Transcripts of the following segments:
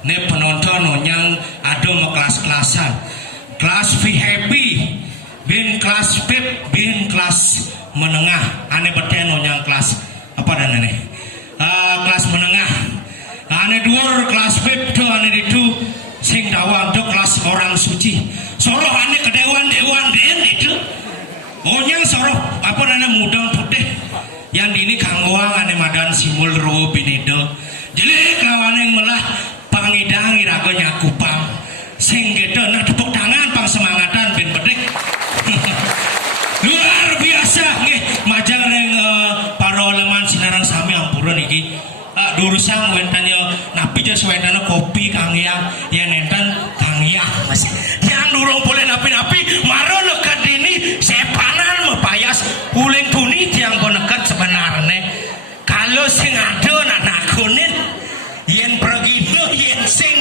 Ini penonton yang ada mau kelas-kelasan, kelas VIP, bin kelas VIP, bin kelas menengah. Ane berteno yang kelas apa dan ini? Kelas menengah. Ane dua kelas VIP tu ane itu sing dawang tu kelas orang suci. Soroh ane kedewan-dewan den itu. Onyang soroh apa nana mudang putih. Yang dini kangwang ane madan simul ro binido. Jadi kawan yang melah pangidang irago nyakupang sing gitu nah tepuk tangan pang semangatan bin bedek. Luar biasa nggih majang reng para leman sinarang sami ampura niki durusang wentannya napi jas wentana kopi kang yang enten kang yang mas yang durung boleh napi-napi maro nekat ini sepanan mepayas uling tuni tiang bonekat sebenarnya kalau sing ada nak nakunin yen pragino yen sing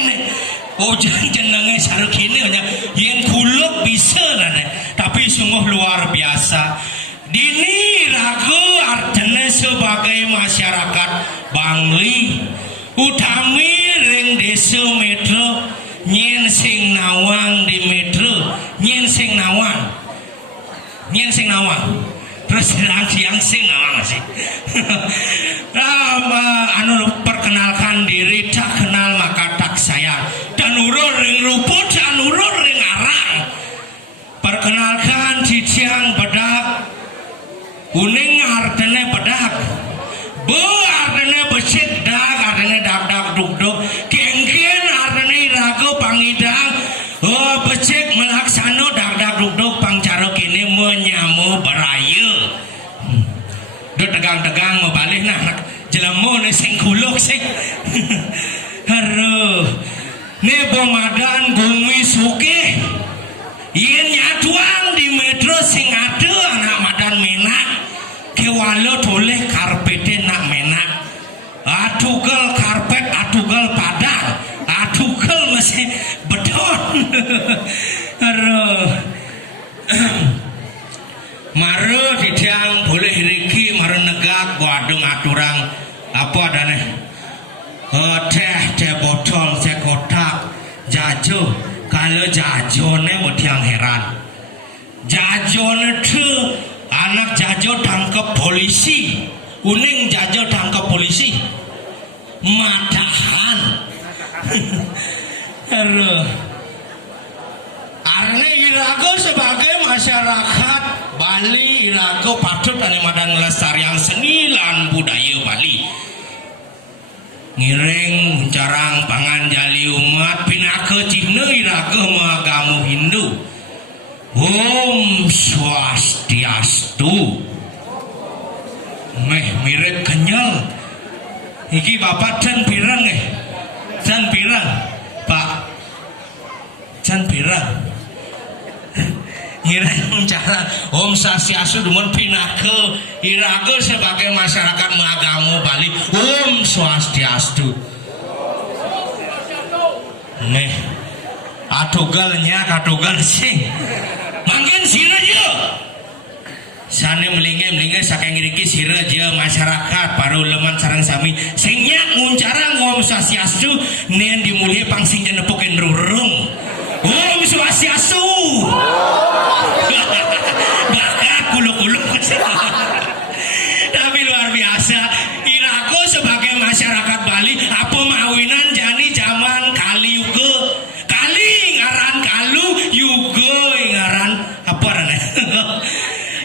oh jenenge sarukine yen kuluk bisa nane tapi sungguh luar biasa dini ragu artene sebagai masyarakat Bangli utami ring desa metro nyen sing nawang di metro nyen sing nawang terus yang sing nawang sih perkenalkan diri tak kenal maka tak sayang dan urur ring ruput dan urur ring arang perkenalkan ciciang bedak kuning artene bedak be artene becik dak artene dak duk kengken artene irago pangidang becik melaksano dak duk pangcaro kini menyamu beraya tegang-tegang mau balik nah jelemu ni sing kuluk sing haruh ni bomadan bumi suki yen nyatuang di metro sing ada anak madan menak kewalo toleh karpete nak menak atugal karpet atugal padang atugal masih bedon haruh maro didang boleh riki maro negak badung aturang apa adane teh botol teh kotak jajo kalau jajone mutiang heran jajone tu anak jajo tangkap polisi kuning jajo tangkap polisi matahan Arne irago sebagai masyarakat Bali irago patut ane madang lestarian seni lan budaya Bali ngiring jarang pangan jali umat pinake cina irago agama Hindu Om Swastiastu meh mirip kenyal iki bapak dan pirang dan pirang pak dan pirang ngiring muncaran Om Swastiastu dumun pinake iraga sebagai masyarakat agama Bali Om Swastiastu. Nih atugalnya katugal sing mangkin sira je sane melinge saking ngriki sira je masyarakat para uleman sareng sami sing nyak nguncarang Om Swastiastu nen dimulih pangsing jenepukin rurung Om Swastiastu bakat kuluk-kuluk tapi luar biasa irago sebagai masyarakat Bali apa mawinan jani zaman kali yuga kali ngaran kalu yuga ngaran apa rane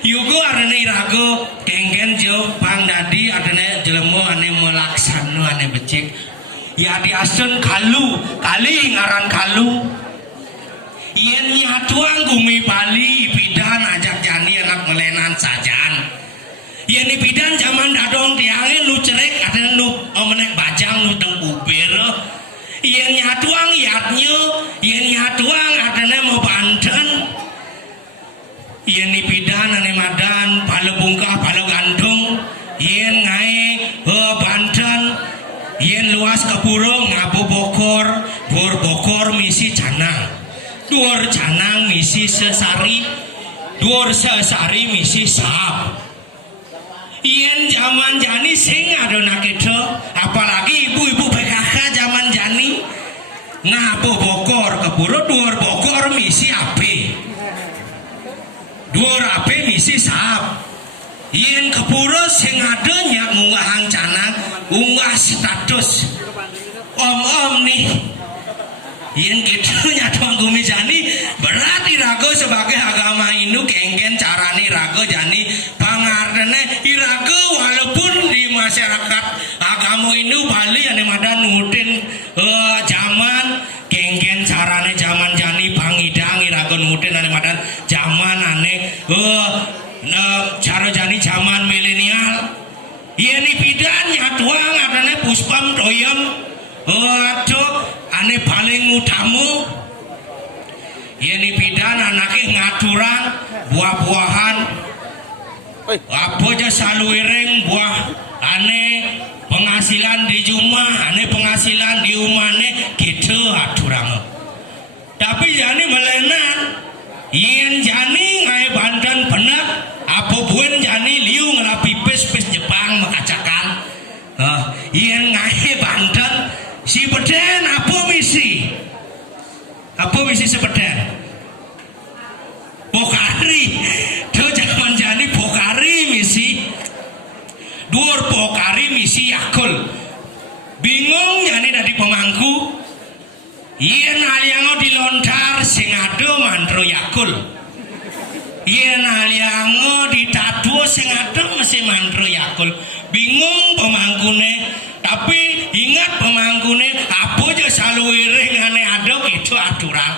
yuga arane irago kengken jo pang dadi adane jelema ane melaksana ane becik ya diasun kalu kali ngaran kalu yen nyatuang gumi Bali bidan ajak jani anak melenan sajan yen bidan zaman dadong tiange nu cerek ada nu menek bajang nu teng uber yen nyatuang yatnya yen nyatuang adane mau banten yen bidan ane madan bala bungkah bala gandung yen ngae banten yen luas kepurung ngabu bokor bor bokor misi canang duor canang misi sesari duor sesari misi sahab yen zaman jani sing adona kita apalagi ibu-ibu PKK zaman jani ngapo bokor kepuro duor bokor misi ape duor ape misi sahab yen kepuro sing adanya ngunggahan canang unggah status om nih yen gitu nyatuang gumi jani berarti rago sebagai agama Hindu kengken carani rago jani pangartene irago walaupun di masyarakat agama Hindu Bali ane madan nutin zaman kengken carane zaman jani pangidang irago nutin ane madan zaman ane cara jani zaman milenial yen pidan nyatuang adane puspam toyem aduh ane paling utama yen pidan anake ngaturang buah-buahan apa aja saluireng buah ane penghasilan di rumah ane penghasilan di umane gitu aturang tapi jani melenan yen jani ngai Banten penak apa buen jani liu ngelapi pes Jepang makacakan yen ngai Banten si beden apa misi sebeden Pokari do zaman jani Pokari misi duor Pokari misi Yakul bingung jani dari pemangku yen aliango dilontar sing ado mandro Yakul yen aliango ditatu sing ado mesti mandro Yakul bingung pemangkune tapi ingat pemangkune apa aja saluwiring ane adok itu aturan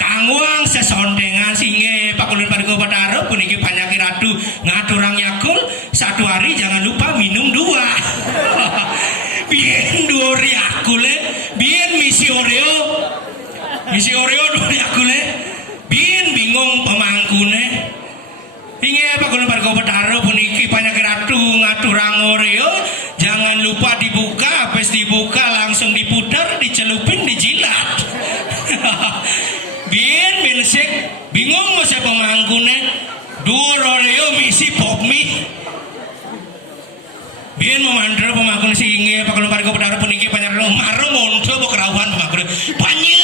kangwang sesondengan singe pakulun pargo Bataro puniki banyak ratu ngaturang Yakul satu hari jangan lupa minum 2 bien 2 Yakule bien misi Oreo 2 Yakule bien bingung pemangkune inge pakulun pargo Bataro puniki banyak ratu ngaturang Oreo jangan lupa dibuka, habis dibuka langsung diputar, dicelupin, dijilat. Biar binsek bingung masa pemangkune dua Oreo misi popmi. Biar memandra pemangkune si inge pakai pargo pedaro puniki panjang maru monto bokerawan pemangkune banyak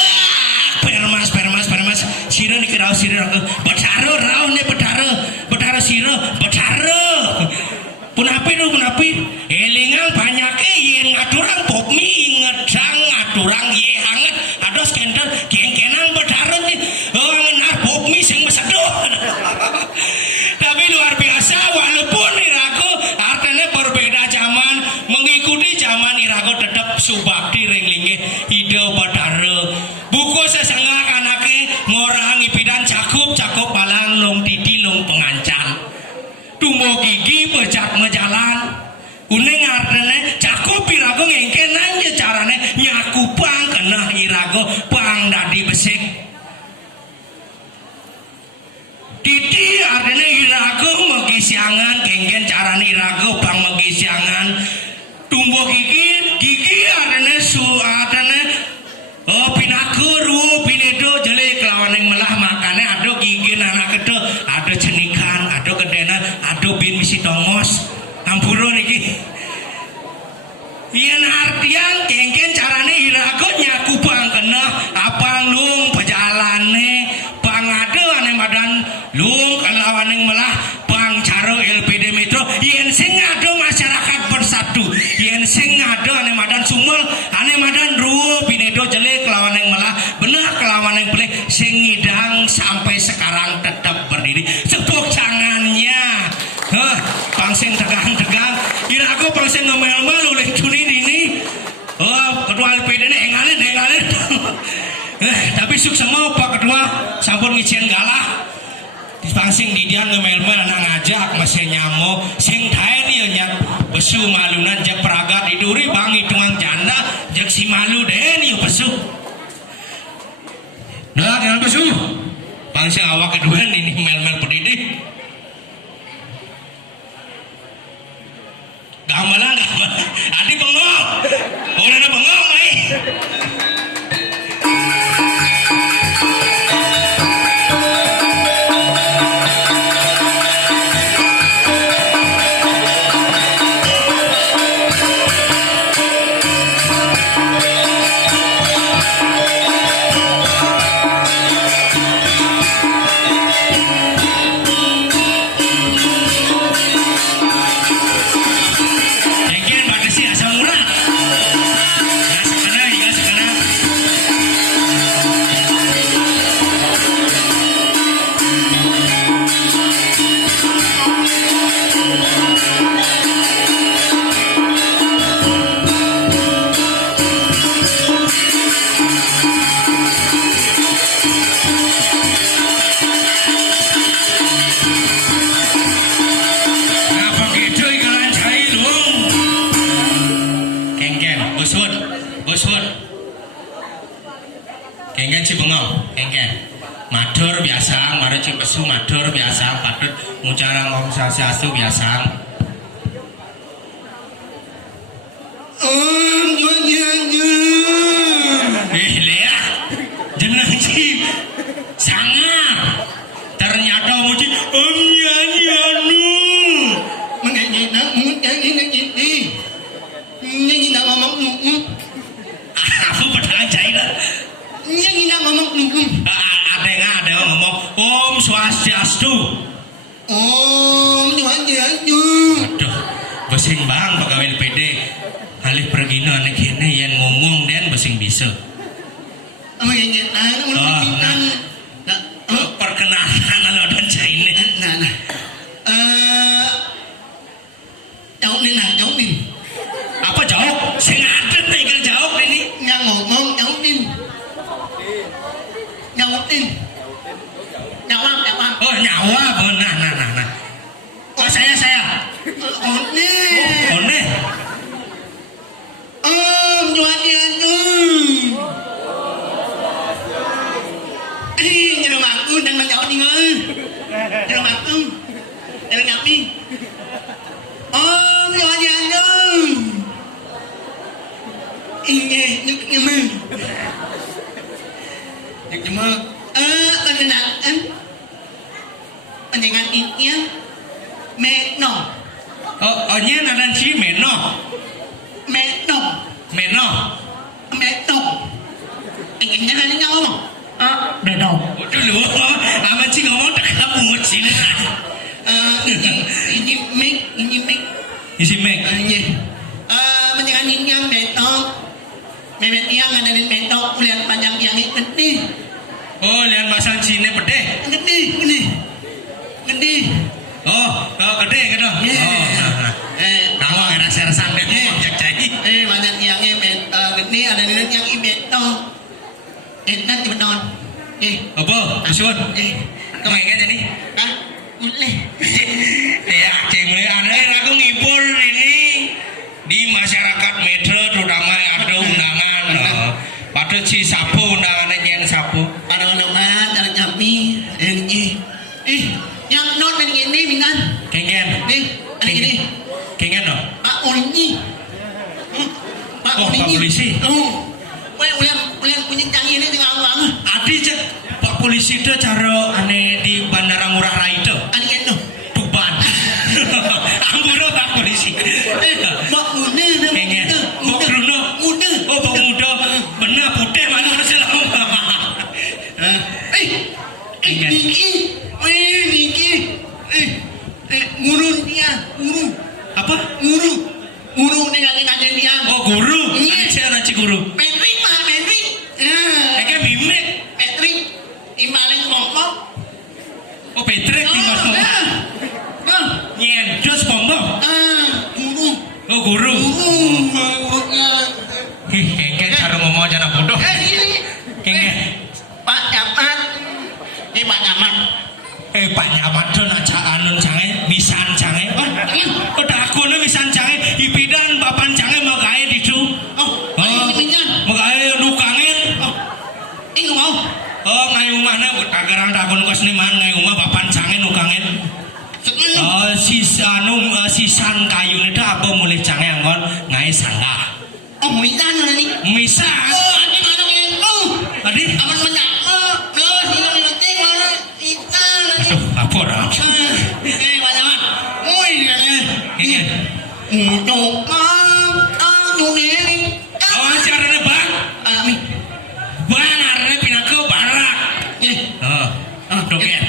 permas sira nikirau sira bedaro rau ne bedaro sira bedaro punapi elingang banyake yen ngaturang popmi ngedang ngaturang ye hangat ados kendel kengkenang bedaran nih ngenar popmi sing meseduh tapi luar biasa walaupun irago artinya berbeda zaman mengikuti zaman irago tetap subakti ringlinge ide bedara buku sesengah anake ngorangi bidan cakup palang nung titi nung pengancan tunggu gigi becak mejalan kuning artene cakup irago ngengken aja carane nyakupang kena irago pang dadi besik titi adene irago megisiangan kengken carane irago bang megisiangan tumbuh gigi adene adene pinakur pinedo jele kelawan yang melah makane ado gigi anak kedo ado cenikan ado kedena ado bin misi tongos ampuro niki yen artian kengken carane irago nyaku bang kena abang lung pejalane bang ado ane madan lung kelawan yang melah bang caro LPD Metro yen sing ado masyarakat bersatu yen sing ado ane madan sumul ane madan ruwo pinedo jelek kelawan yang melah benar kelawan yang boleh sing ngidang sampai sekarang tetap berdiri sepuk tangannya bang sing tegang-tegang irago bang sing ngomel-ngomel oleh cuni ini kedua LPD ini engalin tapi sukses mau pak kedua sampun ngicien galah bang sing didian ngomel-ngomel anak ngajak masih nyamo sing daen ya nyak besu malunan jak peragat iduri bang hitungan janda jak si malu den ya besu nah jangan besu bang sing awak kedua ini mel-mel pedidih gamelan adi bengong udah ada bengong kengken si bengong kengken madur biasa mari cipesu madur biasa patut ngucara ngom sasiasu biasa lea jeneng si sangar ternyata muji nyanyi anu menyanyi nak nyanyi nak ngomong aku pedang jahit yang ini ngomong ada yang ngomong Om Swastiastu Om Swastiastu aduh besing bang pegawai LPD alih pergino anak ini yang ngomong dan besing bisa perkenalan lo dan cain jauh nih apa jauh sengaja tinggal jauh ini yang ngomong jauh nih nyawa oh nyawa nah oh saya one om jualan nyerang aku dan menjawab tinggal nyerang aku nyerang kami om jualan ini nyuk pengenalan pendengar ini Meno oh nya nadan si Meno ingin nyanyi ngomong Meno dulu aman sih ngomong tak kamu sini ini Meg pendengar ini yang Meno Memet yang ada di Meno lihat panjang yang ini oh lihat bahasa Cina pedeh gede oh gede gitu kamu ada sersan deh jak cagi banyak yang gede ada yang ibeto enak di beton apa asyun kemainkan jadi boleh ya cemre ada aku ngipul ini di masyarakat Metro terutama ada undangan pada si sapu undangannya yang sapu pada undangan dari kami yang not ini mingan. Kengen. Nih, ada ini. Kengen no. Pak polisi. Pak Oh, Pak polisi. Oh. Ulang punya canggih ini tinggal uang. Adi cek Pak polisi itu cara aneh di Bandara Ngurah Rai itu. Ada itu. Tuban. Amburo Pak polisi. Pak muda. Kengen. Pak Bruno. Muda. Oh, Pak muda. Benar putih mana harusnya lama. Niki. Guru dia, guru. Apa? Guru dengan dia. Oh, guru. Iya. Saya nanti guru. Patrick. Eke mimik. Patrick. Imaling ngomong. Oh, Patrick di mana? Nyen, jos pombo. Guru. Oh, guru. Kengken cara ngomong aja bodoh. Ini. Kengken. Pak Nyaman. Ini Pak Nyaman. Pak Nyaman tuh aja anun cange, misan cange. Udah aku nih misan cange, ipidan papan cange mau kaya dicu. Mau kaya nukangen. Ini mau. Oh, ngai umahnya kagaran takun kos nih man ngai umah papan cange nukangen. Oh, sisan kayu itu apa mulai cange anggon ngai sangga. Oh, misan nih. Misan. Oh, ini mana itu? Tadi? Aman menyakma. Loh, ini nanti mana ikan. Aduh, apa dah? Pak Nyaman. Woi, Kengken. untuk dunia. Oh, caranya bang. Alami. Bang, arahnya pindah ke barak. Oh, doken.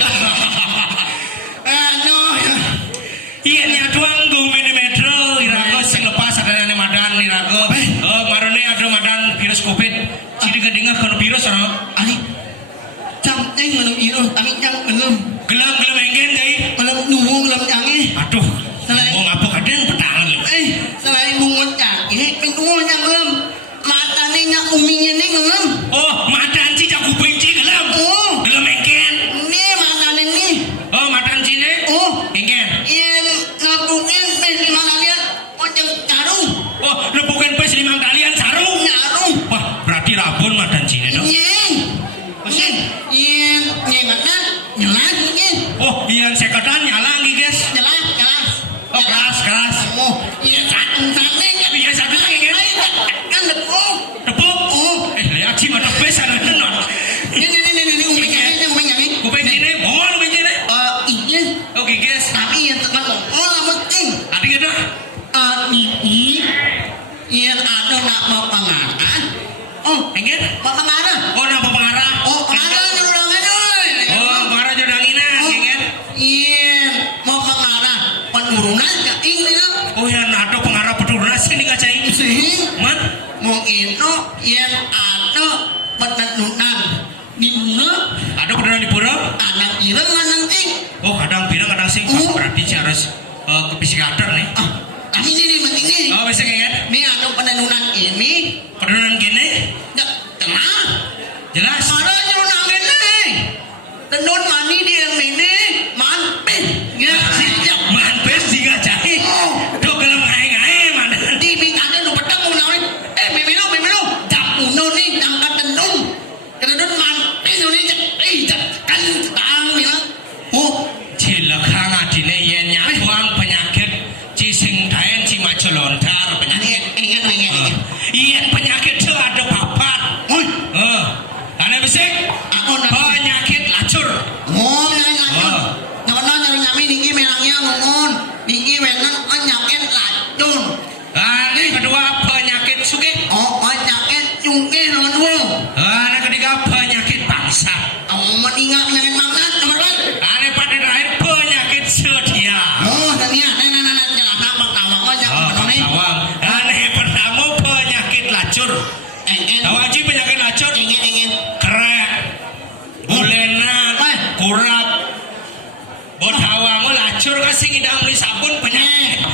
Iya nih aduang gue mini metro, irago sing lepas ada nane madan irago. Oh, marone ada madan virus covid. Jadi kedengar kalau virus orang. Ali. Cang, mana virus? Tapi cang belum. Gelam enggen jadi. Belum nunggu belum canggih. Aduh, mau ngapa kadang petangan. Selain nunggu canggih, pintunya belum. Matanya nyak uminya nih belum. Oh, madan sih jago benci gelam. Oh. Gelam enggen. Nih matanya nih. Oh, madan sini. Oh. Enggen. Yang ngabukin pes lima kalian. Ojek caru. Oh, lepukan pes 5 kalian sarung. Nyaru. Wah, berarti rabun madan sini dong. Nyeng kan nyelas mungkin. Oh, iya sekotan nyala lagi guys. Nyelas. Oh, keras. Oh, iya satu. Iya satu lagi guys. Kan lepuk. Tepuk. Oh. Lihat sih mata pes ada non. Ini umenya nih. Kuping ini, mau lu ini. Iya. Oke guys. Tapi yang tekan lah penting. Adik itu. Ini yang ada nak mau pengarah. Oh, Enggen? mau pengarah. Oh, nama pengarah. Oh, pengarah nyuruhangan oi. Oh, pengarah jodangina, Enggen. Iya, mau pengarah. Penurunan ke ini lah. Oh, yang ada pengarah penurunan sini nggak cai? Sih. Man? Mau itu yang ada penurunan. Di mana? Ada penurunan di pura? Anak ireng anak ting. Oh, kadang bilang kadang sing. Berarti sih harus ke psikiater nih. Tapi ini penting nih. Oh, bisa Enggen? Ini ada penurunan ini. Penurunan gini? Tenang. Jelas. Ada nyuruhan ini. Tenun mani di yang ini. Manpin. Ya, siap. Manpes juga cai. Tuh kalau ngai mana? Di bintangnya lu petang mau nawarin. Bimino. Japuno nih, tangkat tenun. Tenun manpin ini. Kan tang bilang. Oh, Cilek hangat ini ya nyatuang penyakit cising daen cima celontar penyakit. ingat. Iya penyakit itu ada papat. Aneh bisik. Penyakit lacur. Oh, nyari nyami niki melangnya ngomong. Niki wenan penyakit lacur. Ini kedua penyakit suge. Oh, penyakit cungke nomor 2. Ini ketiga penyakit bangsa. Oh, meninggal penyakit mangsat nomor 4. Ini pada terakhir penyakit setia. Oh, tania, jelas nampak awak aja. Tawang. Ini pertama penyakit lacur. Tawaji penyakit lacur. Ingin. Krek. Bulena. Kurap. Bodawang lacur kasih ngidang beli sabun penyakit.